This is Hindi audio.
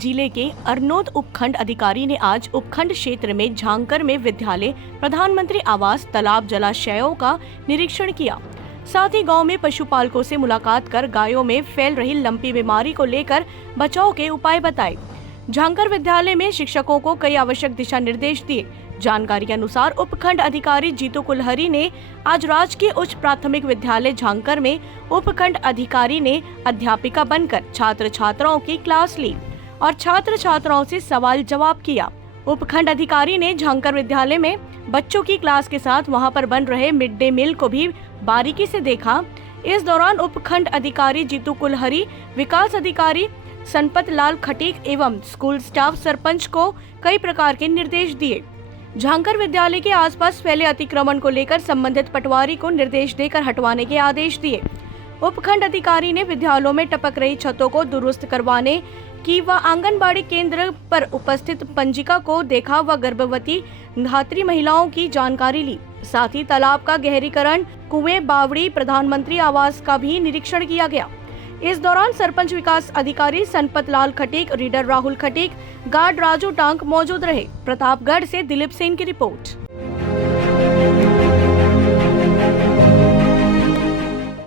जिले के अरनोद उपखंड अधिकारी ने आज उपखंड क्षेत्र में झांकर में विद्यालय, प्रधानमंत्री आवास, तालाब, जलाशयों का निरीक्षण किया। साथ ही गांव में पशुपालकों से मुलाकात कर गायों में फैल रही लंपी बीमारी को लेकर बचाव के उपाय बताए। झांकर विद्यालय में शिक्षकों को कई आवश्यक दिशा निर्देश दिए। जानकारी के अनुसार उपखंड अधिकारी जीतू कुलहरी ने आज राजकीय उच्च प्राथमिक विद्यालय झांकर में उपखंड अधिकारी ने अध्यापिका बनकर छात्र छात्राओं की क्लास ली और छात्र छात्राओं से सवाल जवाब किया। उपखंड अधिकारी ने झांकर विद्यालय में बच्चों की क्लास के साथ वहां पर बन रहे मिड डे मील को भी बारीकी से देखा। इस दौरान उपखंड अधिकारी जीतू कुलहरी, विकास अधिकारी संपत लाल खटीक एवं स्कूल स्टाफ सरपंच को कई प्रकार के निर्देश दिए। झांकर विद्यालय के आसपास फैले अतिक्रमण को लेकर संबंधित पटवारी को निर्देश देकर हटवाने के आदेश दिए। उपखंड अधिकारी ने विद्यालयों में टपक रही छतों को दुरुस्त करवाने की व आंगनबाड़ी केंद्र पर उपस्थित पंजिका को देखा व गर्भवती धात्री महिलाओं की जानकारी ली। साथ ही तालाब का गहरीकरण, कुएं, बावड़ी, प्रधानमंत्री आवास का भी निरीक्षण किया गया। इस दौरान सरपंच विकास अधिकारी संपत लाल खटीक, रीडर राहुल खटीक, गार्ड राजू टांक मौजूद रहे। प्रतापगढ़ से दिलीप सेन की रिपोर्ट।